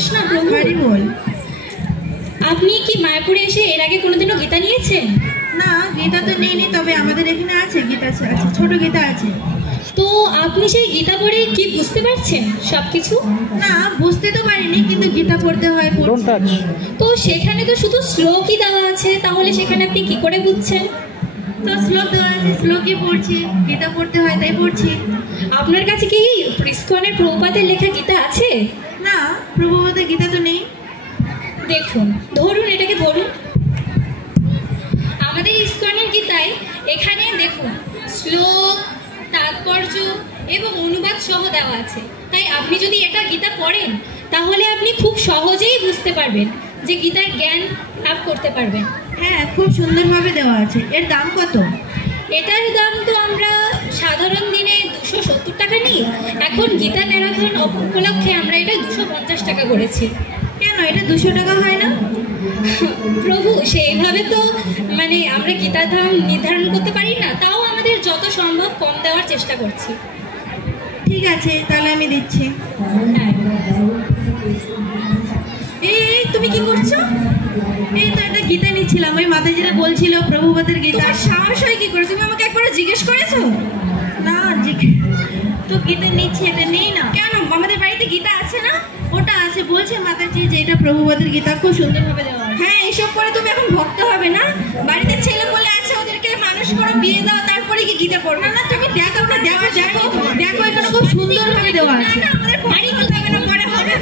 কৃষ্ণ প্রভু। হরি বল। আপনি কি মায়াপুরে এসে এর আগে কোনোদিনও গীতা নিয়েছেন? না, গীতা তো নেইনি, তবে আমাদের এখানে আছে গীতা, আছে ছোট গীতা আছে। তো আপনি সেই গীতা পড়ে কি বুঝতে পারছেন সবকিছু? না, বুঝতে তো পারিনি, কিন্তু গীতা পড়তে হয়। তো সেখানে তো শুধু শ্লোকই দেওয়া আছে, তাহলে সেখানে আপনি কি করে বুঝছেন? তো শ্লোক দেওয়া আছে, শ্লোকই পড়ছি, গীতা পড়তে হয় তাই পড়ছি। আপনার কাছে কি ইসকনের প্রভুপাদের লেখা গীতা আছে? না, প্রভুপাদের গীতা তো নেই। দেখুন, ধরুন, এটাকে ধরুন। আমাদের ইসকনের গীতায় এখানে দেখুন শ্লোক, তাৎপর্য এবং অনুবাদ সহ দেওয়া আছে। তাই আপনি যদি এটা গীতা পড়েন তাহলে আপনি খুব সহজেই বুঝতে পারবেন, যে গীতার জ্ঞান লাভ করতে পারবেন। হ্যাঁ, খুব সুন্দরভাবে দেওয়া আছে। এর দাম কত? এটার দাম তো আমরা সাধারণ দিনে 270 টাকা নিই। এখন গীতা ম্যারাথন উপলক্ষে আমরা এটা 250 টাকা করেছি। কেন এটা 200 টাকা হয় না? প্রভু, সেইভাবে তো আমরা গীতার দাম নির্ধারণ করতে পারি না, তাও আমাদের যত সম্ভব কম দেওয়ার চেষ্টা করছি। ঠিক আছে, তাহলে আমি দিচ্ছি। এই তুমি কি করছো? এই তো একটা গীতা নিচ্ছিলাম, ওই মাতাজিরা বলছিল প্রভুপাদের গীতা। সাহস হয় কি করে? তুমি আমাকে একবার জিজ্ঞেস করেছো? না, তো গীতা নিচ্ছি, এটা নেই না। কেন? আমাদের বাড়িতে গীতা আছে না? ওটা আছে, বলছে মাতাজি যে এটা প্রভুপাদের গীতা, খুব সুন্দরভাবে দেওয়া। হ্যাঁ, এইসব করে তুমি এখন ভক্ত হবে না? বাড়িতে ছেলে বলে আছে, ওদেরকে মানুষ করো, বিয়ে দাও, তারপরে কি গীতা পড়বে? না, তুমি দেখো না, দেখো দেখো দেখো, এখানে খুব সুন্দরভাবে দেওয়া আছে। আমাদের বাড়ি করতে হবে না, পরে হবে।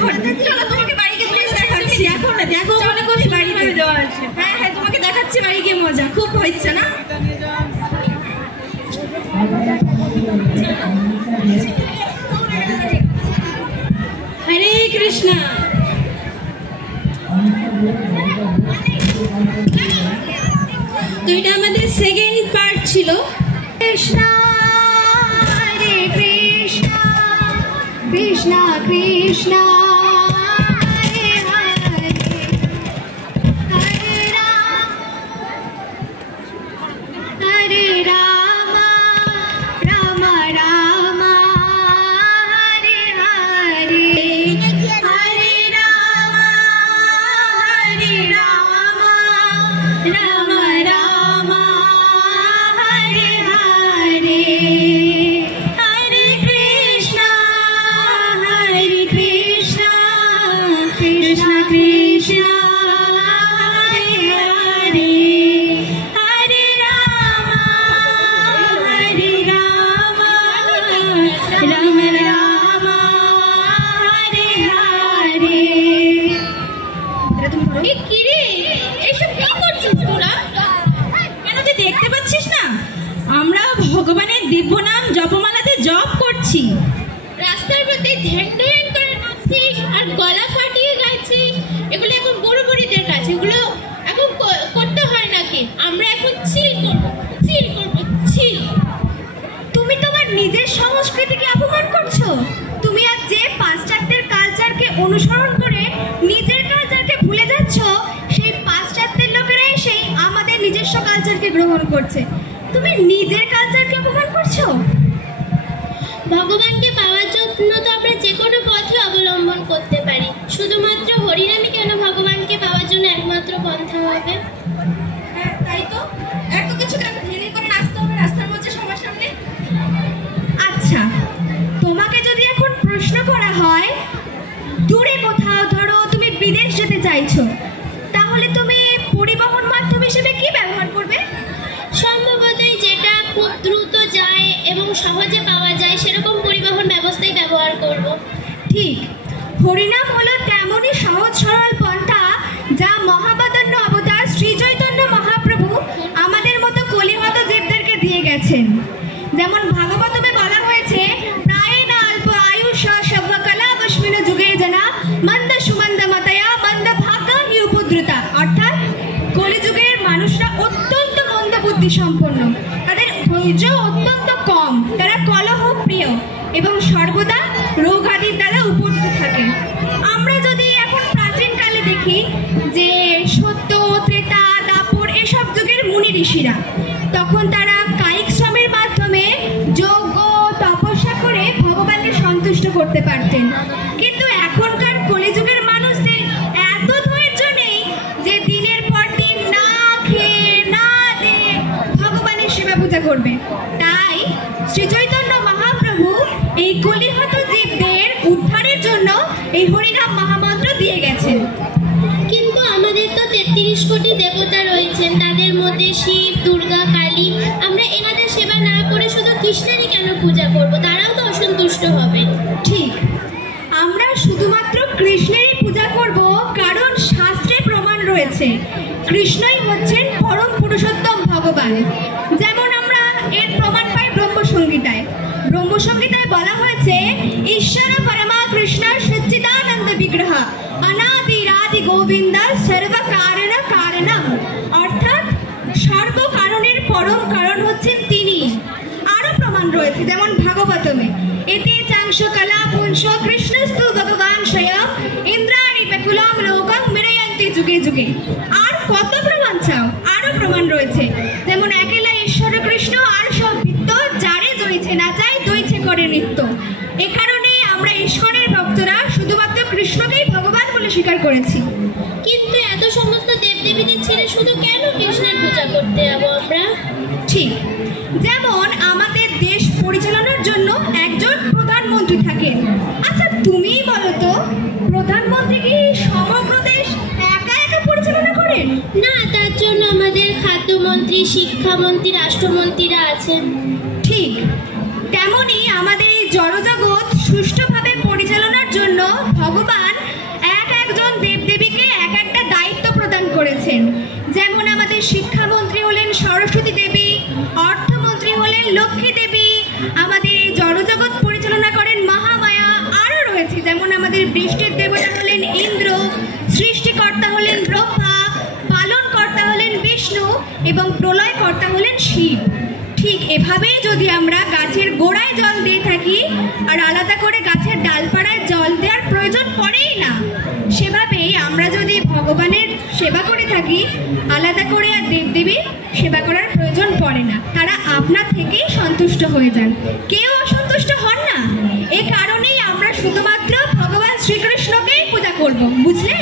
চলো তোমাকে বাড়ি গিয়ে প্লিজ দেখাচ্ছি। দেখো না, দেখো ওখানে খুব বাড়িতে দেওয়া আছে। হ্যাঁ হ্যাঁ, তোমাকে দেখাচ্ছি বাড়ি গিয়ে মজা, খুব হচ্ছে না? হরে কৃষ্ণ। তো এটা আমাদের সেকেন্ড পার্ট ছিল। কৃষ্ণ হরে কৃষ্ণ, কৃষ্ণ কৃষ্ণ হরে হরে, হরে রাম হরে রাম, রাম রাম হরে হরে, হরে রাম হরে রাম, রাম রাম হরে হরে, হরে কৃষ্ণ হরে কৃষ্ণ, কৃষ্ণ কৃষ্ণ হরে হরে, হরে রাম হরে রাম, রাম রাম হরে হরে। কি রে, এইসব কি করছিস তোরা? কেন তুই দেখতে পাচ্ছিস না আমরা ভগবানের দিব্য নাম জপমালাতে জপ করছি? রাস্তার মধ্যে ধ্যান ধ্যান করে নাচছিস আর গলা ফাটিয়ে গাইছিস, এগুলো এখন বুড়ো বুড়িদের কাছে, এগুলো এখন করতে হয় নাকি? আমরা এখন চিল করবো, চিল করবো, চিল। তুমি তোমার নিজের সংস্কৃতিকে অপমান করছো। তুমি আজ যে পাশ্চাত্যের কালচারকে অনুসরণ করে নিজের কালচারকে ভুলে যাচ্ছ, সেই পাশ্চাত্যের লোকেরাই সেই আমাদের নিজস্ব কালচারকে গ্রহণ করছে। তুমি নিজের কালচারকে অপমান করছো। ভগবানকে পাওয়ার জন্য তো আমরা যে কোনো পথে অবলম্বন করতে পারি, শুধুমাত্র হরিনামই কেন ভগবানকে পাওয়ার জন্য একমাত্র পন্থা হবে? হ্যাঁ, তাই তো। এত কিছু কেন ধীরে করে নাচতে হবে রাস্তার মধ্যে সবার সামনে? আচ্ছা, তোমাকে যদি এখন প্রশ্ন করা হয়, দূরে কোথাও ধরো তুমি বিদেশ যেতে চাইছো, তাহলে তুমি পরিবহন মাধ্যম হিসেবে কি ব্যবহার করবে? সম্ভবতই যেটা খুব দ্রুত যায় এবং সহজে পাওয়া যায় সেরকম পরিবহন ব্যবস্থাই ব্যবহার করব। ঠিক, হরিনাম হলো তেমনই সহজ সরল পন্থা যা মহাবদান্য অবতার শ্রী চৈতন্য মহাপ্রভু আমাদের মতো কলিহত জীবদেরকে দিয়ে গেছেন। যেমন ভাগবতমে বলা হয়েছে, প্রায়েণ অল্প আয়ুষ সভ্যকলা বস্মিন যুগে জনা মন্দ সুমন্দ মতয়া মন্দ ভাগ্য হি উপদ্রুতা। অর্থাৎ কলিযুগের মানুষরা অত্যন্ত মন্দ বুদ্ধি সম্পন্ন, তাদের ধৈর্য অত্যন্ত কম, তারা কলহ প্রিয় এবং সর্বদা রোগ আদির দ্বারা উপদ্রুত থাকে। আমরা যদি এখন প্রাচীনকালে দেখি যে সত্য, ত্রেতা, দাপর এসব যুগের মুনি ঋষিরা, তখন তারা কায়িক শ্রমের মাধ্যমে যজ্ঞ তপস্যা করে ভগবানকে সন্তুষ্ট করতে পারতেন। কিন্তু এখনকার কলিযুগের মানুষ শ্রীচৈতন্য মহাপ্রভু এই কলিহত জীবদের উদ্ধারের জন্য এই হরিনাম মহামন্ত্র দিয়ে গেছেন। কিন্তু আমাদের তো 33 কোটি দেবতা রয়েছেন, তাদের মধ্যে শিব, দুর্গা, কালী। আমরা এনাদের সেবা না করে শুধু কৃষ্ণেরই কেন পূজা করব? তারাও তো অসন্তুষ্ট হবে। ঠিক, আমরা শুধুমাত্র কৃষ্ণেরই পূজা করব, কারণ শাস্ত্রে প্রমাণ রয়েছে কৃষ্ণই হচ্ছেন পরম পুরুষোত্তম ভগবান। যেমন আমরা এর প্রমাণ পাই ব্রহ্মসংহিতায়। ব্রহ্মসংহিতায় বলা হয়েছে ঈশ্বর পরমা কৃষ্ণ সচ্চিদানন্দ বিগ্রহ অনাদিরাদি গোবিন্দ সর্ব কারণ কারণম, অর্থাৎ সর্বকারণের পরম কারণ হচ্ছেন তিনি। আরো প্রমাণ রয়েছে, যেমন ভাগবতমে এতে চাংশ কলা পুংস কৃষ্ণস্তু ভগবান স্বয়ং ইন্দ্রাণী পেকুলম লোকং মিরয়ন্তি যুগে যুগে। আর কত প্রমাণ চাও? আরো প্রমাণ রয়েছে, যেমন একেলা ঈশ্বর কৃষ্ণ আর সব ভিত্ত যারে জয়ছে না চাই দইছে করে নৃত্য। এ কারণেই আমরা ঈশ্বরের ভক্তরা শুধুমাত্র কৃষ্ণকেই ভগবান বলে স্বীকার করেছি। কিন্তু এত সমস্ত দেবদেবীদের ছেড়ে শুধু কেন কৃষ্ণের পূজা করতে যাব আমরা? ঠিক, যেমন আমাদের দেশ পরিচালনার জন্য একজন প্রধানমন্ত্রী থাকেন। আচ্ছা তুমিই বলো তো, প্রধানমন্ত্রী কি সমগ্র দেশ একা একা পরিচালনা করেন? না, তার জন্য আমাদের খাদ্যমন্ত্রী, শিক্ষামন্ত্রী, রাষ্ট্রমন্ত্রীরা আছেন। ঠিক তেমনি আমাদের এই জড়জগৎ সুষ্ঠুভাবে পরিচালনার জন্য ভগবান একজন দেবদেবীকে এক একটা দায়িত্ব প্রদান করেছেন। যেমন আমাদের শিক্ষামন্ত্রী হলেন সরস্বতী দেবী, অর্থমন্ত্রী হলেন লক্ষ্মী দেবী, আমাদের এই জড়জগৎ পরিচালনা করেন মহামায়া। আরও রয়েছে, যেমন আমাদের বৃষ্টির দেবতা হলেন ইন্দ্র, সৃষ্টিকর্তা হলেন ব্রহ্মা, পালনকর্তা হলেন বিষ্ণু এবং প্রলয়কর্তা হলেন শিব। ঠিক এভাবেই যদি আমরা গাছের গোড়ায় জল দিয়ে থাকি আর আলাদা করে গাছের ডালপাড়ায় জল দেওয়ার প্রয়োজন পড়েই না, সেভাবেই আমরা যদি ভগবানের সেবা করে থাকি আলাদা করে আর দেবদেবীর সেবা করার প্রয়োজন পড়ে না। তারা আপনা থেকেই সন্তুষ্ট হয়ে যান, কেউ অসন্তুষ্ট হন না। এ কারণেই আমরা শুধুমাত্র ভগবান শ্রীকৃষ্ণকেই পূজা করব, বুঝলে?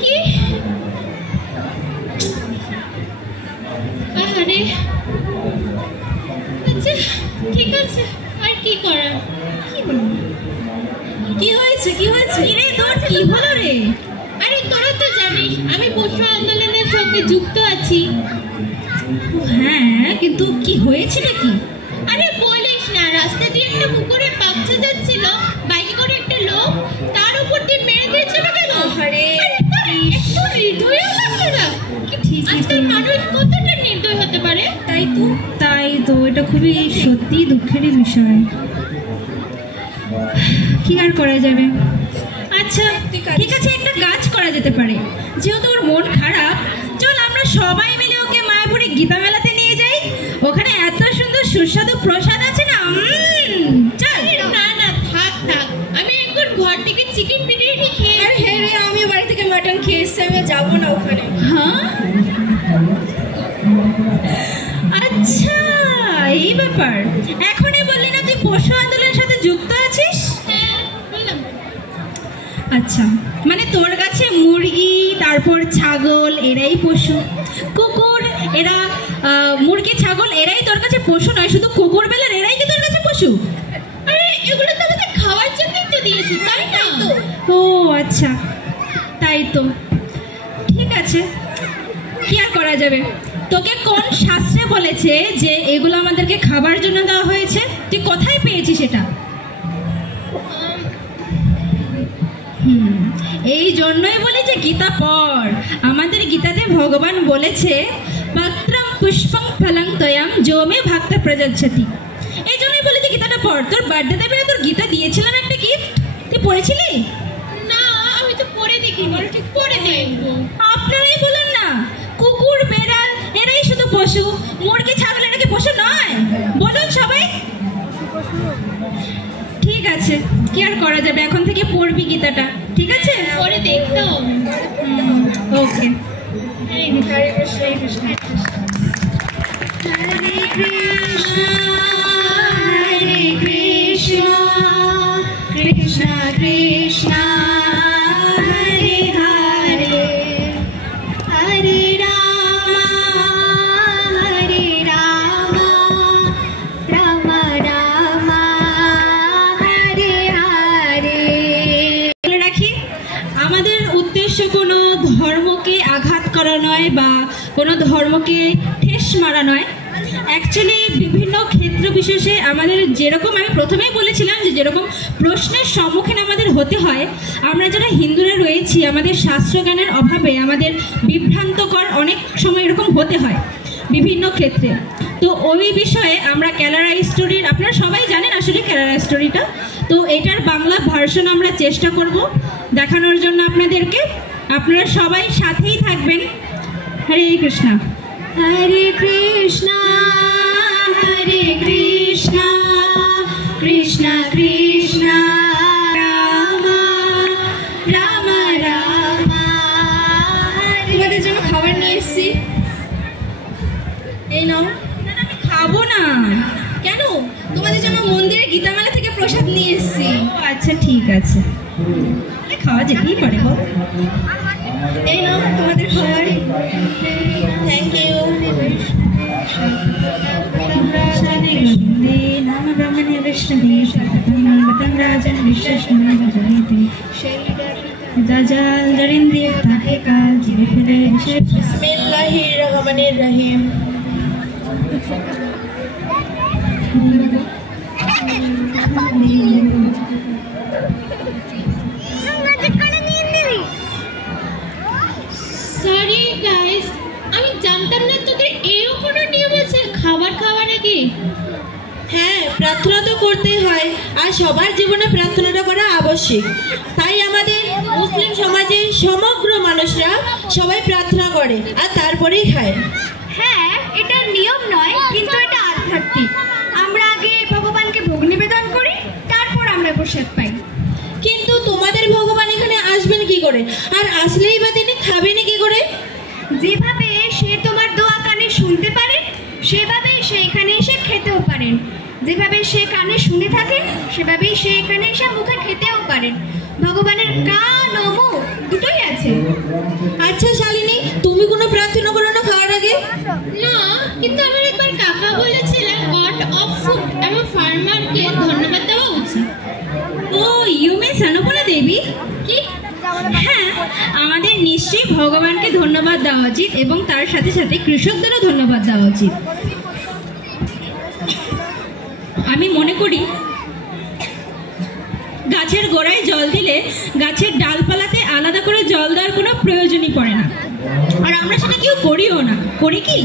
কি? আরে আচ্ছা ঠিক আছে, আর কি করার? কি হয়েছে? কি হয়েছে? রে তোর কি হলো রে? আরে তোরা তো জানিস আমি পশু আন্দোলনের সঙ্গে যুক্ত আছি। হ্যাঁ, কিন্তু কি হয়েছিল কি? আরে বলিস না, রাস্তা দিয়ে একটা কুকুরের বাচ্চা যাচ্ছিল, বাইকে করে একটা লোক তার উপর দিয়ে মেরে দিয়েছিল। কেন? আরে একটু নির্দয় হচ্ছে না। আজকাল মানুষ কতটা নির্দয় হতে পারে? তাই তো এটা খুবই সত্যি দুঃখেরই বিষয়। কি আর করা যাবে? আচ্ছা ঠিক আছে, একটা কাজ করা যেতে পারে। যেহেতু ওর মন খারাপ, চল আমরা সবাই মিলে ওকে মায়াপুরে গীতা মেলাতে নিয়ে যাই। ওখানে এত সুন্দর সুস্বাদু প্রসাদ আছে না। চল। না না, থাক থাক, আমি একবার ঘর থেকে চিকেন বিরিয়ানি খেয়ে। আর হ্যাঁ রে, আমি বাড়ি থেকে মাটন খেয়ে এসেছি, আমি যাবো না ওখানে। হ্যাঁ আচ্ছা, এই ব্যাপার। এখনই বললি না তুই পশু আন্দোলনের সাথে যুক্ত আছিস? হ্যাঁ বললাম। আচ্ছা, মানে তোর কাছে মুরগি, তারপর ছাগল এরাই পশু, কুকুর এরা মুরগি ছাগল এরাই তোর কাছে পশু নয়, শুধু কুকুর বেলার এরাই কি তোর কাছে পশু? আরে এগুলো তো আমাদের খাওয়ার জন্যই তো দিয়েছি, তাই না? ও আচ্ছা, তাই তো। ঠিক আছে, কি আর করা যাবে? তোকে কোন শাস্ত্রে বলেছে যে এগুলো আমাদেরকে খাবার জন্য দেওয়া হয়েছে? তুই কোথায় পেয়েছিস এটা? এই জন্যই বলি যে গীতা পড়। আমাদের গীতাতে ভগবান বলেছে পত্রম পুষ্পং ফলং তয়াম যো মে ভক্ত প্রযচ্ছতি। এই জন্যই বলি যে গীতাটা পড়। তোর বার্থডে দেবে না, তোর গীতা দিয়েছিলাম একটা গিফট, তুই পড়েছিলি? না, আমি তো পড়ে দেখি। বলো ঠিক পড়ে দেখবো। আপনারাই বলুন না, কুকুর বেড়াল এরাই শুধু পশু, মুরগি ছাগল এরা কি পশু নয়? বলুন সবাই। ঠিক আছে, কি আর করা যাবে, এখন থেকে পড়বি গীতাটা। ঠিক আছে, পরে দেখতে হবে। ওকে। হরে কৃষ্ণ হরে কৃষ্ণ হরে কৃষ্ণ হরে কৃষ্ণ কৃষ্ণ কৃষ্ণ হরে হরে হরে রাম কোনো ধর্মকে ঠেস মারা নয়। অ্যাকচুয়ালি বিভিন্ন ক্ষেত্র বিশেষে আমাদের যেরকম আমি প্রথমেই বলেছিলাম যে যেরকম প্রশ্নের সম্মুখীন আমাদের হতে হয়, আমরা যারা হিন্দুরা রয়েছি আমাদের শাস্ত্রজ্ঞানের অভাবে আমাদের বিভ্রান্তকর অনেক সময় এরকম হতে হয় বিভিন্ন ক্ষেত্রে। তো ওই বিষয়ে আমরা কেরালা স্টোরির, আপনারা সবাই জানেন আসলে কেরালা স্টোরিটা, তো এটার বাংলা ভার্সন আমরা চেষ্টা করব দেখানোর জন্য আপনাদেরকে। আপনারা সবাই সাথেই থাকবেন। হরে কৃষ্ণ। হরে কৃষ্ণ হরে কৃষ্ণ কৃষ্ণ কৃষ্ণ রাম রাম রাম। তোমাদের জন্য খাবার নিয়ে এসেছি, এই নাও। খাবো না। কেন? তোমাদের জন্য মন্দিরে গীতামালা থেকে প্রসাদ নিয়ে এসেছি। আচ্ছা ঠিক আছে, খাওয়া যেতেই পারে। এই নাও তোমাদের খাবার। Thank you. বিসমিল্লাহির রহমানির রহিম। সরি গাইস, আমি জানতাম না তোদের এরকম নিয়ম আছে খাবার খাওয়ার আগে। হ্যাঁ, প্রার্থনা তো করতেই হয়, আর সবার জীবনে প্রার্থনাটা করা আবশ্যক। তাই আমাদের মুসলিম সমাজের সমগ্র মানুষরা সবাই প্রার্থনা করে আর তারপরেই খায়। হ্যাঁ, এটা নিয়ম নয়, কিন্তু এটা আধ্যাত্মিক। আমরা আগে ভগবানকে ভোগ নিবেদন করি, তারপর আমরা প্রসাদ পাই। কিন্তু তোমাদের ভগবান এখানে আসবেন কি করে, আর আসলেই বা তিনি খাবেন কি করে? যেভাবে সে তোমার দোয়া কানে শুনতে পারে, সেভাবেই সে এখানে এসে খেতেও পারেন। যেভাবে সে কানে শুনে থাকেন, সেভাবেই সে এখানে এসে মুখে খেতেও পারেন। ভগবানের কান ও মুখ দুটোই আছে। আচ্ছা শালিনী, তুমি কোনো প্রার্থনা করো না খাওয়ার আগে? না, কিন্তু আমার একবার কাকা বলেছিলেন গড অফ ফুড এবং ফার্মারকে ধন্যবাদ দেওয়া উচিত। ও ইউ মিন অন্নপূর্ণা দেবী? কি? হ্যাঁ, আমাদের নিশ্চয়ই ভগবানকে ধন্যবাদ দেওয়া উচিত এবং তার সাথে সাথে কৃষকদেরও ধন্যবাদ দেওয়া উচিত। আমি মনে করি গাছের গোড়ায় জল দিলে গাছের ডালপালাতে আলাদা করে জল দেওয়ার কোনো প্রয়োজনই পড়ে না, আর আমরা সেটা কেউ করিও না, করি কি?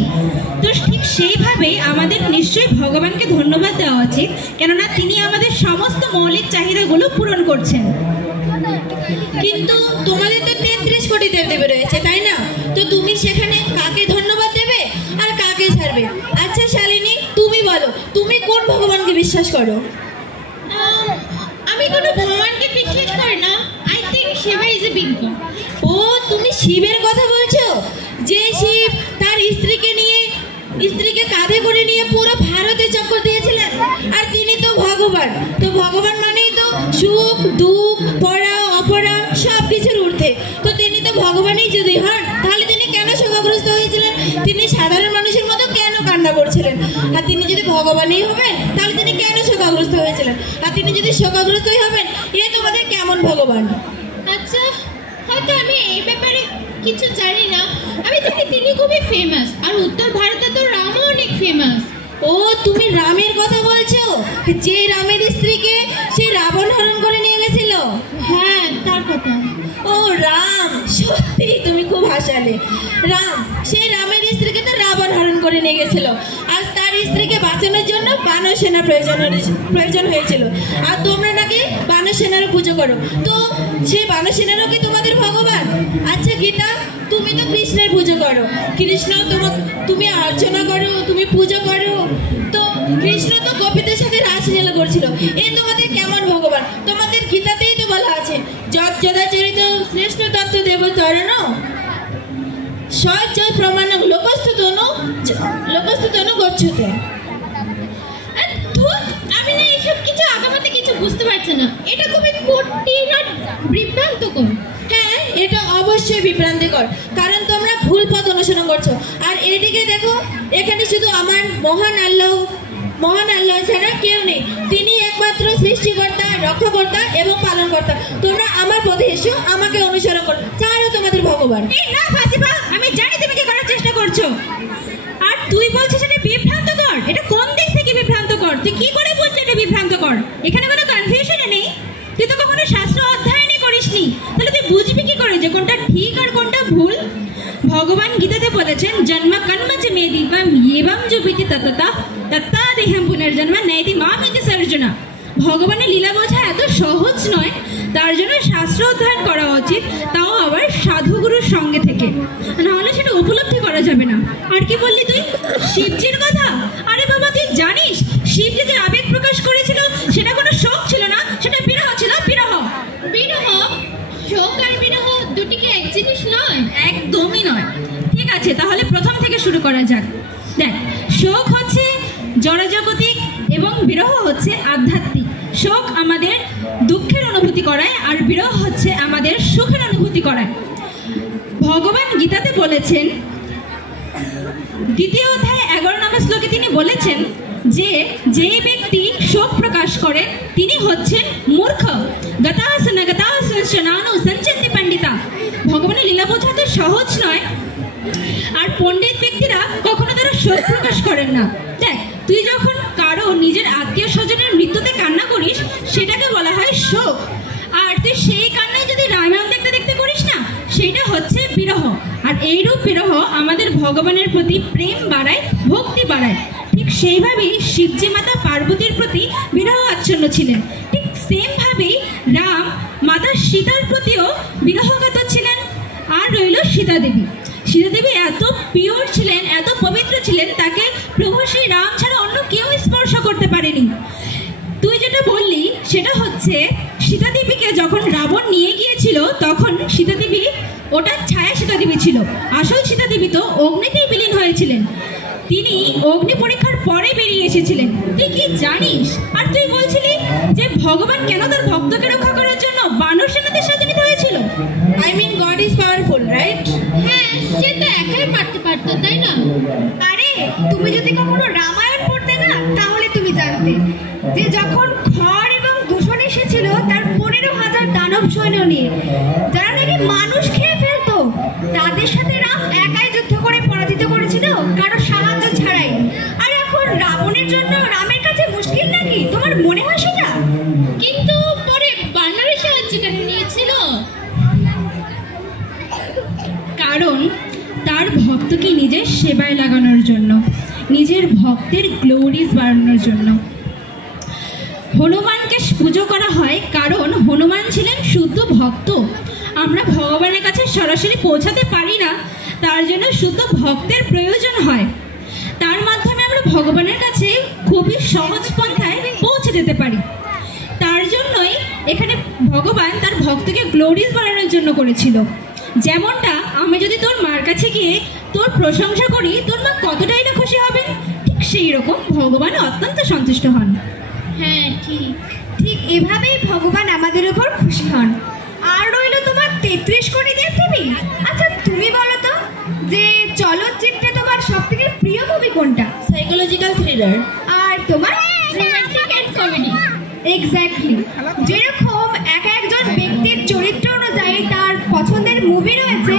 তো ঠিক সেইভাবেই আমাদের নিশ্চয়ই ভগবানকে ধন্যবাদ দেওয়া উচিত, কেননা তিনি আমাদের সমস্ত মৌলিক চাহিদাগুলো পূরণ করছেন। কিন্তু তোমাদের তো 33 কোটি দেবদেবী রয়েছে, তাই না? তো তুমি সেখানে কাকে ধন্যবাদ দেবে আর কাকে ছাড়বে? আচ্ছা শালিনী, তুমি বলো, তুমি কোন ভগবানকে বিশ্বাস করো? আমি কোনো ভগবানকে বিশ্বাস করি না। I think Shiva is a big god. ও, তুমি শিবের কথা বলছো? যে শিব তার স্ত্রীকে কাঁধে করে নিয়ে পুরো ভারতে চক্কর দিয়েছিলেন, আর তিনি তো ভগবান। তো ভগবান মানেই তো সুখ দুঃখ পড়া অপরা সব কিছুর ঊর্ধ্বে। তো তিনি তো ভগবানই যদি হন, তাহলে তিনি কেন শোকাগ্রস্ত হয়েছিলেন? তিনি সাধারণ মানুষের মতো কেন কান্না করছিলেন? আর তিনি যদি ভগবানই হবেন, তাহলে তিনি কেন শোকাগ্রস্ত হয়েছিলেন? আর তিনি যদি শোকাগ্রস্তই হবেন, এ তোমাদের কেমন ভগবান? আচ্ছা, হয়তো আমি এই ব্যাপারে কিছু জানি না। আমি জানি তিনি খুবই ফেমাস, আর উত্তর ভারতে তো রামও অনেক ফেমাস। ও, তুমি রামের কথা বলছো? যে রামের স্ত্রীকে সে রাবণ হরণ করে নিয়ে গেছিল? হ্যাঁ, তার কথা। ও রাম, সত্যি তুমি খুব হাসালে। রাম, সেই রামের স্ত্রীকে তো রাবণ হরণ করে নিয়ে গেছিল, আর তার স্ত্রীকে বাঁচানোর জন্য বানর সেনা প্রয়োজন হয়েছিল। আর তোমরা নাকি বানর সেনারও পুজো করো। তো সেই বানর সেনারও কি তোমাদের ভগবান? আচ্ছা গীতা, তুমি তো কৃষ্ণের পুজো করো, কৃষ্ণ তুমি অর্চনা করো, তুমি পুজো করো। তো কৃষ্ণ তো গোপীদের সাথে রাসলীলা করছিল, এ তোমাদের কেমন ভগবান? তোমাদের গীতাতেই তো বলা আছে, যৎ যদাচরিত শ্রেষ্ঠ তত্ত্ব দেবতরণ সৎ প্রমাণ লোকস্তুতনু গচ্ছতে। আমি না এসব কিছু আগামাতে কিছু বুঝতে পারছি না। এটা খুবই কঠিন আর বিভ্রান্তকর। হ্যাঁ, এটা অবশ্যই বিভ্রান্তিকর, কারণ তোমরা ভুল পথ অনুসরণ করছো। আর এদিকে দেখো, এখানে শুধু আমার মহান আল্লাহ মহান আল্লাহ ছাড়া কেউ নেই। তিনি একমাত্র সৃষ্টিকর্তা, রক্ষাকর্তা এবং পালনকর্তা। তোমরা আমার পথে এসো, আমাকে অনুসরণ করো, ছাড়ো তোমাদের ভগবান। এই না ফাসিফা, আমি জানি তুমি কি করার চেষ্টা করছো, আর তুই বলছিস এটা বিভ্রান্তকর। এটা কোন দিক থেকে বিভ্রান্তকর? তুই কি করে বলছিস এটা বিভ্রান্তকর? এখানে কোনো কনফিউশন নেই। তুই তো কখনো শাস্ত্র অধ্যয়নই করিসনি, তাহলে তুই বুঝবি কি করে যে কোনটা ঠিক আর কোনটা ভুল? ভগবান গীতাতে বলেছেন, জন্ম কর্ম চ মে দীপম এবং জুবিতি তততা তত্তা দেহম পুনর্জন্ম নয়তি মামিতি সর্জনা। ভগবানের লীলা বোঝা এত সহজ নয়, তার জন্য শাস্ত্র অধ্যয়ন করা উচিত, তাও আবার সাধুগুরুর সঙ্গে থেকে, নাহলে সেটা উপলব্ধি করা যাবে না। আর কি বললি তুই? শিবজির কথা? আরে বাবা, তুই জানিস শিবজি যে আবেগ প্রকাশ করেছিল সেটা কোনো শোক ছিল না, সেটা বিরহ ছিল। বিরহ বিরহ, শোক আর বিরহ দুটি কি এক জিনিস নয়? একদমই নয়। ঠিক আছে, তাহলে প্রথম থেকে শুরু করা যাক। দেখ, শোক হচ্ছে জড়জাগতিক এবং বিরহ হচ্ছে আধ্যাত্মিক। শোক আমাদের দুঃখের অনুভূতি করায়, আর বিরহ হচ্ছে আমাদের সুখের অনুভূতি করায়। ভগবান গীতাতে বলেছেন, দ্বিতীয় অধ্যায় 11 নম্বর শ্লোকে তিনি বলেছেন যে যে ব্যক্তি শোক প্রকাশ করে তিনি হচ্ছেন মূর্খ। গতাসন গতাসনানো সঞ্চন্তি পণ্ডিতা। ভগবানের লীলা বোঝা তো সহজ নয়, আর পণ্ডিত ব্যক্তিরা কখনো তারা শোক প্রকাশ করেন না। দেখ, তুই যখন কারো নিজের আত্মীয় স্বজনের মৃত্যুতে কান্না করিস সেটাকে বলা হয় শোক, আর তুই সেই কান্নায় যদি রামায়ণ দেখতে দেখতে করিস না, সেটা হচ্ছে বিরহ। আর এইরূপ বিরহ আমাদের ভগবানের প্রতি প্রেম বাড়ায়, ভক্তি বাড়ায়। ঠিক সেইভাবেই শিবজি মাতা পার্বতীর প্রতি বিরহ আচ্ছন্ন ছিলেন। ঠিক সেম ভাবেই রাম মাতা সীতার প্রতিও বিরহগত ছিলেন। আর রইল সীতা দেবী। সীতা দেবী এত পিওর ছিলেন, এত পবিত্র ছিলেন, তাকে প্রভু শ্রী রাম ছাড়া অন্য কেউ স্পর্শ করতে পারেনি। তুই যেটা বললি সেটা হচ্ছে, সীতা দেবীকে যখন রাবণ নিয়ে গিয়েছিল তখন সীতা দেবী, ওটা ছায়া সীতা দেবী ছিল। আসল সীতা দেবী তো অগ্নিতেই বিলীন হয়েছিলেন। তিনি অগ্নি পরীক্ষার পরে বেরিয়ে এসেছিলেন। তুই কি জানিস? আর তুই বলছিলি যে ভগবান কেন তার ভক্তকে রক্ষা করার জন্য বানর সেনাদের সাথে নিতে হয়েছিল? I mean God is powerful, right? হ্যাঁ, সে তো একাই পারতে পারতো, তাই না? আরে, তুমি যদি কখনো রামায়ণ পড়তে না, তাহলে তুমি জানতে যে যখন খড় এবং দূষণ এসেছিল তার 15,000 দানব সৈন্য নিয়ে, যারা নাকি মানুষ খেয়ে ফেলতো, তাদের সাথে রাম একাই যুদ্ধ করে পরাজিত করেছিল, কারো সাহায্য ছাড়াই। আর এখন রাবণের জন্য রামের কাছে মুশকিল নাকি? তোমার মনে হয় সেটা? কিন্তু পরে বানরের সাহায্য কেন নিয়েছিল? কারণ তার ভক্তকে নিজের সেবায় লাগানোর জন্য, নিজের ভক্তের গ্লোরিজ বাড়ানোর জন্য। হনুমানকে পুজো করা হয় কারণ হনুমান ছিলেন শুদ্ধ ভক্ত। আমরা ভগবানের কাছে সরাসরি পৌঁছাতে পারি না, তার জন্য শুদ্ধ ভক্তের প্রয়োজন হয়। তার মাধ্যমে আমরা ভগবানের কাছে খুবই সহজ পন্থায় পৌঁছে যেতে পারি। তার জন্যই এখানে ভগবান তার ভক্তকে গ্লোরিজ বাড়ানোর জন্য করেছিল। যেমনটা আমি যদি তোর মার কাছে গিয়ে তোর প্রশংসা করি, তোর মা কতটাই না খুশি হবেন, ঠিক সেই রকম ভগবান অত্যন্ত সন্তুষ্ট হন। হ্যাঁ, ঠিক। ঠিক এভাবেই ভগবান আমাদের উপর খুশি হন। আর রইল তোমার 33 কোটি দেবদেবী। আচ্ছা, তুমি বলো তো যে চলচ্চিত্রে তোমার সবথেকে প্রিয় মুভি কোনটা? Psychological thriller. আর তোমার? Romantic and comedy. এক্স্যাক্টলি। যেরকম এক একজন ব্যক্তির চরিত্র অনুযায়ী তার পছন্দের মুভি রয়েছে,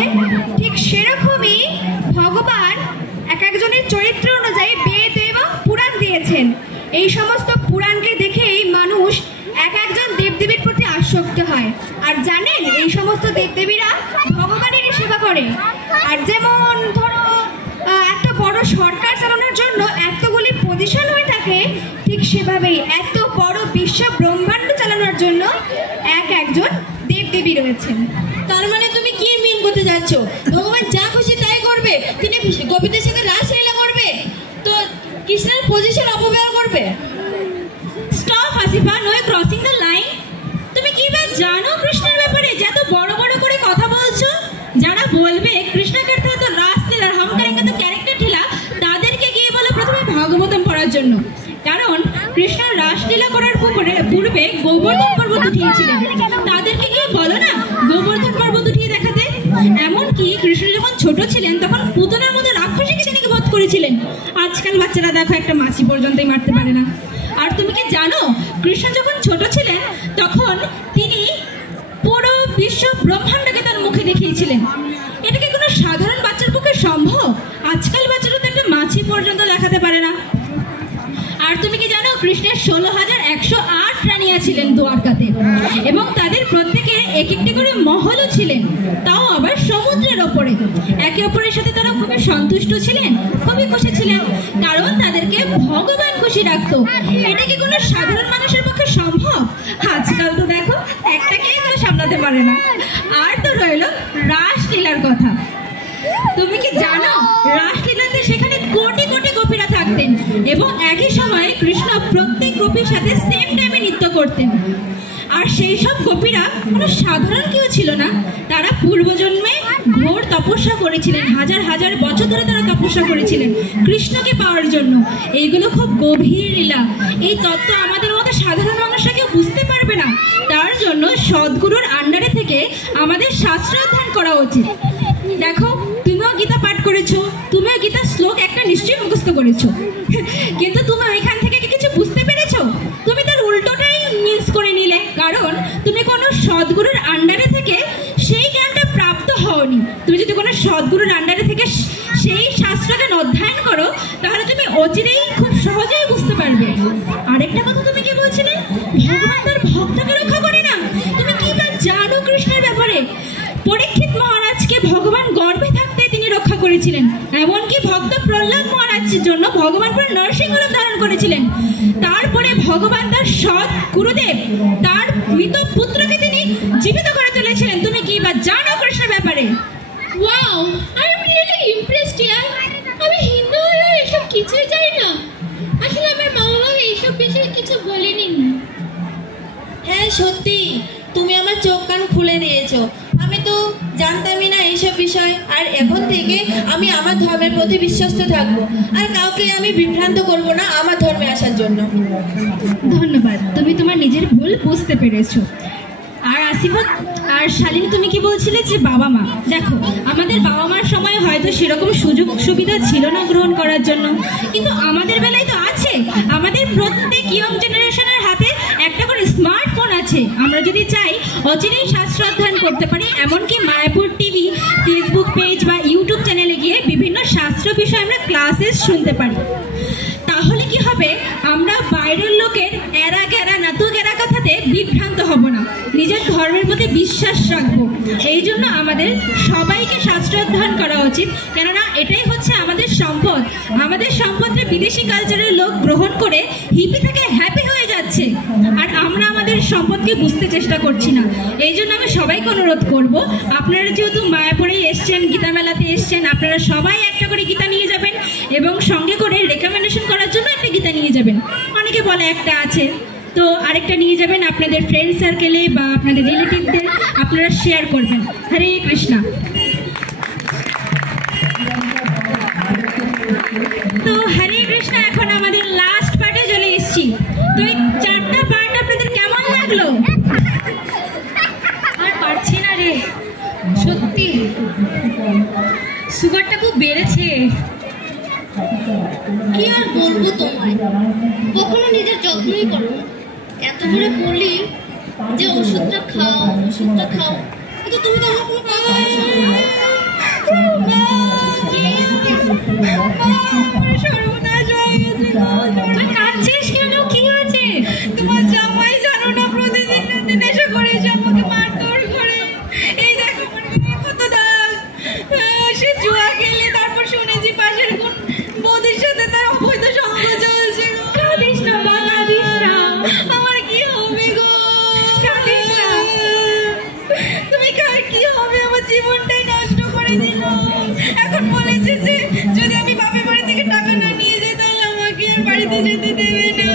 ঠিক সেরকমই ভগবান এক একজনের চরিত্র অনুযায়ী বেদ এবং পুরাণ দিয়েছেন। এই সমস্ত পুরাণকে দেখেই মানুষ এক একজন দেবদেবীর প্রতি আসক্ত হয়। আর জানেন, এই সমস্ত দেবদেবীরা ভগবানের সেবা করে। আর যেমন ধরো একটা বড় সরকার চালানোর জন্য এতগুলি পজিশন হয়ে থাকে, ঠিক সেভাবেই এত বড় বিশ্ব ব্রহ্মাণ্ড চালানোর জন্য এক একজন দেবদেবী রয়েছেন। তার মানে তুমি কি মিন করতে যাচ্ছ? ভগবান যা খুশি তাই করবে? তিনি গোপীদের সাথে রাসলীলা করবে তো কৃষ্ণের পজিশন অপব্যবহার করবে? Stop Hasifa, no crossing the line. তুমি কি বা জানো কৃষ্ণের ব্যাপারে যে এত বড় বড় করে কথা বলছো? যারা বলবে কৃষ্ণকে তো রাসলীলার হাম করেঙ্গে তো ক্যারেক্টার ঢিলা, তাদেরকে গিয়ে বলো প্রথমে ভাগবতম পড়ার জন্য। কারণ কৃষ্ণ রাসলীলা করার পূর্বে গোবর্ধন পর্বত উঠিয়েছিলেন। তাদেরকে গিয়ে বলো না গোবর্ধন পর্বত উঠিয়ে দেখাতে। এমনকি কৃষ্ণ যখন ছোট ছিলেন তখন পুতনার মধ্যে রাক্ষসীকে তিনি বধ করেছিলেন। আর আজকাল বাচ্চারা দেখো একটা মাছি পর্যন্তই মারতে পারে না। আর তুমি কি জানো কৃষ্ণ যখন ছোট ছিলেন তখন তিনি পুরো বিশ্ব ব্রহ্মাণ্ডকে তার মুখে দেখিয়েছিলেন। এটা কি কোনো সাধারণ বাচ্চার পক্ষে সম্ভব? আজকাল বাচ্চারা তো একটা মাছি পর্যন্ত দেখাতে পারে না। আর তুমি কি জানো কৃষ্ণের 16,108 রানিয়া ছিলেন দ্বারকাতে, এবং তাদের প্রত্যেকের এক একটি করে মহলও ছিলেন, তাও আবার সমুদ্রের ওপরে। একে অপরের সাথে তারা খুবই সন্তুষ্ট ছিলেন, খুবই খুশি ছিলেন, কারণ তাদেরকে ভগবান খুশি রাখতো। এটা কি কোনো সাধারণ মানুষের পক্ষে সম্ভব? আজকাল তো দেখো একটাকেই তো সামলাতে পারে না। আর তো রইল রাসলীলার কথা। তুমি কি জানো রাসলীলাতে সেখানে কোটি কোটি গোপীরা থাকতেন, এবং একই সময়ে কৃষ্ণ প্রত্যেক গোপীর সাথে সেম টাইমে নৃত্য করতেন। আর সেই সব গোপীরা কোনো সাধারণ কেউ ছিল না, তারা পূর্বজন্মে ঘোর তপস্যা করেছিলেন, হাজার হাজার বছর ধরে তারা তপস্যা করেছিলেন কৃষ্ণকে পাওয়ার জন্য। এইগুলো খুব গভীর লীলা, এই তত্ত্ব আমাদের মতো সাধারণ মানুষরা কেউ বুঝতে পারবে না। তার জন্য সদ্গুরুর আন্ডারে থেকে আমাদের শাস্ত্র অধ্যয়ন করা উচিত। দেখো তুমিও গীতা পাঠ করেছো, তুমিও গীতার শ্লোক একটা নিশ্চয়ই মুখস্থ করেছো, কিন্তু তুমি ওইখান থেকে কি কিছু বুঝতে পেরেছো? তুমি তার উল্টোটাই মিস করে নিলে, কারণ তুমি কোনো সদ্গুরুর আন্ডারে থেকে সেই জ্ঞানটা প্রাপ্ত হওনি। তুমি যদি কোনো সদ্গুরুর আন্ডারে থেকে সেই শাস্ত্রজ্ঞান অধ্যয়ন করো, তাহলে তুমি অচিরেই খুব সহজেই বুঝতে পারবে। আরেকটা কথা তুমি কি বলছিলে, ভগবান তার ভক্তকে রক্ষা করে না। তুমি কি বা জানো কৃষ্ণের ব্যাপারে? পরীক্ষিত মহারাজকে ভগবান গর্ভে থাকতে তিনি রক্ষা করেছিলেন, এমনকি ভক্ত প্রহ্লাদ মহারাজের জন্য ভগবান পুরো নরসিংহ ধারণ করেছিলেন। তারপরে ভগবান তার সৎ গুরুদেব তার মৃত পুত্রকে তিনি জীবিত করে তুলেছিলেন। তুমি কি বা জানো কৃষ্ণের ব্যাপারে? Wow, I am really impressed ইয়ার। আমি হিন্দু হয়ে এসব কিছুই জানি না। আসলে আমার মা বাবা এইসব বিষয়ে কিছু বলেনি। হ্যাঁ সত্যি, তুমি আমার চোখ কান খুলে দিয়েছো। আমি তো জানতামই না এইসব বিষয়। আর এখন থেকে আমি আমার ধর্মের প্রতি বিশ্বস্ত থাকবো, আর কাউকে আমি বিভ্রান্ত করব না আমার ধর্মে আসার জন্য। ধন্যবাদ, তুমি তোমার নিজের ভুল বুঝতে পেরেছো। আর আসিফা আর শালিনী, তুমি কি বলছিলে যে বাবা মা? দেখো আমাদের বাবা মার সময় হয়তো সেরকম সুযোগ সুবিধা ছিল না গ্রহণ করার জন্য, কিন্তু আমাদের বেলায় তো আছে। আমাদের প্রত্যেক ইয়ং জেনারেশনের হাতে একটা করে স্মার্টফোন আছে। আমরা যদি চাই অচিরেই শাস্ত্র অধ্যয়ন করতে পারি, এমনকি মায়াপুর টিভি, ফেসবুক পেজ বা ইউটিউব চ্যানেলে গিয়ে বিভিন্ন শাস্ত্র বিষয়ে আমরা ক্লাসেস শুনতে পারি। তাহলে কি হবে, আমরা বাইরের লোকের এরা গেরা নাতু গেরা কথাতে বিভ্রান্ত হব না, নিজের ধর্মের প্রতি বিশ্বাস রাখবো। এই জন্য আমাদের সবাইকে শাস্ত্র অধ্যয়ন করা উচিত, কেননা এটাই হচ্ছে আমাদের সম্পদ। আমাদের সম্পদটা বিদেশি কালচারের লোক গ্রহণ করে হিপি থেকে হ্যাপি হয়ে যাচ্ছে, আর আমরা আমাদের সম্পদকে বুঝতে চেষ্টা করছি না। এই জন্য আমি সবাইকে অনুরোধ করব, আপনারা যেহেতু মায়াপুরে এসছেন, গীতা মেলাতে এসছেন, আপনারা সবাই একটা করে গীতা নিয়ে যাবেন, এবং সঙ্গে করে রেকমেন্ডেশন করার জন্য একটা গীতা নিয়ে যাবেন। অনেকে বলে একটা আছে, তো আরেকটা নিয়ে যাবেন আপনাদের ফ্রেন্ড সার্কেলে বা আপনাদের রিলেটিভদের আপনারা শেয়ার করবেন। হরে কৃষ্ণা। তো হরে কৃষ্ণা, এখন আমাদের লাস্ট পার্টে চলে এসেছি। তো এই 4টা পার্ট আপনাদের কেমন লাগলো? আর পারছি না রে, সত্যি সুগারটা খুব বেড়েছে। কি আর বলবো তোমায়, কখনো নিজের যত্নই করো না। এত করে বলি যে ওষুধটা খাও, ওষুধটা খাও, কিন্তু তুমি তো আমার কোনো কথা সর্বনাশ হয়ে গেছে। তুই কাঁদছিস কেন? কি হয়েছে? তোমার জামাই জানো না প্রতিদিন এসে করে এসে আমাকে মারধর করে। এই দেখো কত দাগ। সে জুয়া খেলে, তারপর শুনেছি পাশের কোন বৌদির সাথে তার অবৈধ সঙ্গ চলছে। কাঁদিস না মা, কাঁদিস না। আমার কি হবে গো? কাঁদিস না। তুমি কার কি হবে? আমার জীবনটাই নষ্ট করে দিল। এখন বলেছে যে যদি আমি বাপের বাড়ি থেকে টাকা না নিয়ে যাই তাহলে আমাকে আর বাড়িতে যেতে দেবে না।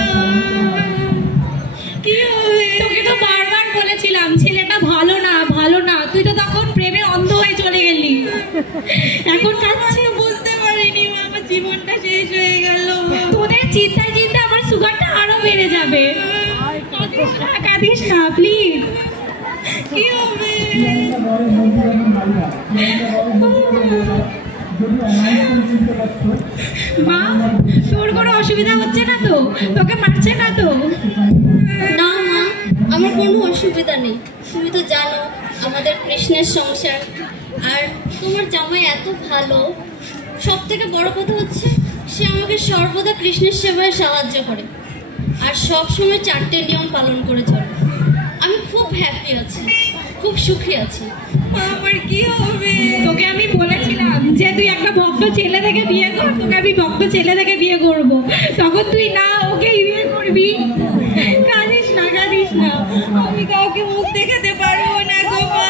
কি হবে? তোকে তো বারবার বলেছিলাম ছেলেটা ভালো না, ভালো না। তুই তো তখন প্রেমে অন্ধ হয়ে চলে গেলি। এখন কাঁদছিস? বুঝতে পারিনি আমার জীবনটা শেষ হয়ে গেল। তোদের চিন্তায় চিন্তা আমার সুগারটা আরো বেড়ে যাবে। কাঁদিস না প্লিজ। কি হবে? মা, তোর কোনো অসুবিধা হচ্ছে না তো? তোকে মারছে না তো? না মা, আমার কোনো অসুবিধা নেই। তুমি তো জানো আমাদের কৃষ্ণের সংসার, আর তোমার জামাই এত ভালো। সব থেকে বড় কথা হচ্ছে সে আমাকে সর্বদা কৃষ্ণের সেবায় সাহায্য করে, আর সব সময় 4টে নিয়ম পালন করে চলে। আমি খুব হ্যাপি আছি, খুব সুখী আছি। আমার কি হবে? তোকে আমি বলেছিলাম যে তুই একটা ভক্ত ছেলে থেকে বিয়ে কর, তোকে আমি ভক্ত ছেলে থেকে বিয়ে করব, তখন তুই না ওকে বিয়ে করবি। কাঁদিস না, কাঁদিস না, আমি কাউকে মুখ দেখাতে পারবো না গো মা।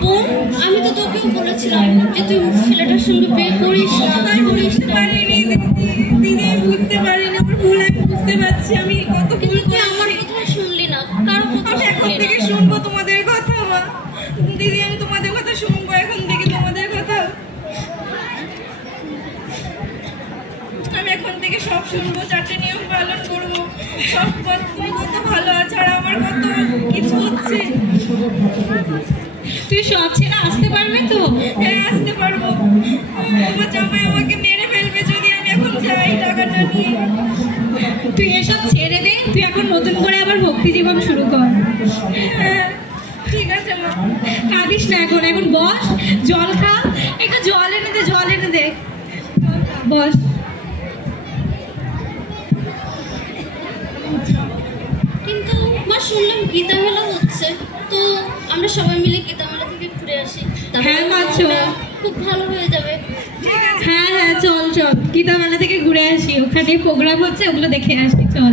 বোন, আমি তো তোকেও বলেছিলাম যে তুই ছেলেটার সঙ্গে বিয়ে করিস না, করিস না। পারিনি দিদি, বুঝতে পারিনি, আমার ভুল আমি বুঝতে পারছি। আমি কত ভুল তুই করেছি। আমার কথা শুনলি না, কারো কথা আমি এখন শুনলি থেকে না। শুনবো তোমাদের কথা মা। দিদি, আমি তোমাদের কথা শুনবো এখন থেকে, তোমাদের কথা। আমি এখন থেকে সব শুনবো, 4টে নিয়ম পালন করবো, সব পথ। তুমি কত ভালো আছো, আর আমার কত কিছু হচ্ছে। তুই সব ছেড়ে আসতে পারবে তো? হ্যাঁ, আসতে পারবো। আমার জামাই আমাকে মেরে ফেলবে যদি আমি এখন যাই টাকাটা নিয়ে। তুই এসব ছেড়ে দে, তুই এখন নতুন করে আবার ভক্তি জীবন শুরু কর। হ্যাঁ, ঠিক আছে মা। কাঁদিস না এখন, এখন বস, জল খা, একটু জল এনে দে, জল এনে দে, বস। কিন্তু মা, শুনলাম গীতা মেলা হচ্ছে, তো আমরা সবাই মিলে গীতা মেলা থেকে ঘুরে আসি। তাহলে হ্যাঁ মা, চল। খুব ভালো হয়ে যাবে। হ্যাঁ হ্যাঁ, চল চল, গীতা মেলা থেকে ঘুরে আসি, ওখানে প্রোগ্রাম হচ্ছে, ওগুলো দেখে আসি, চল।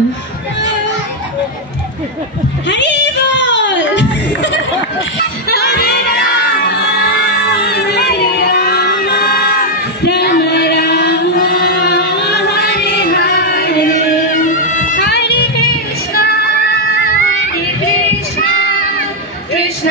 হরি বল। হরে রাম, হরে রাম, রাম রাম, হরে হরে, হরে কৃষ্ণ, কৃষ্ণ কৃষ্ণ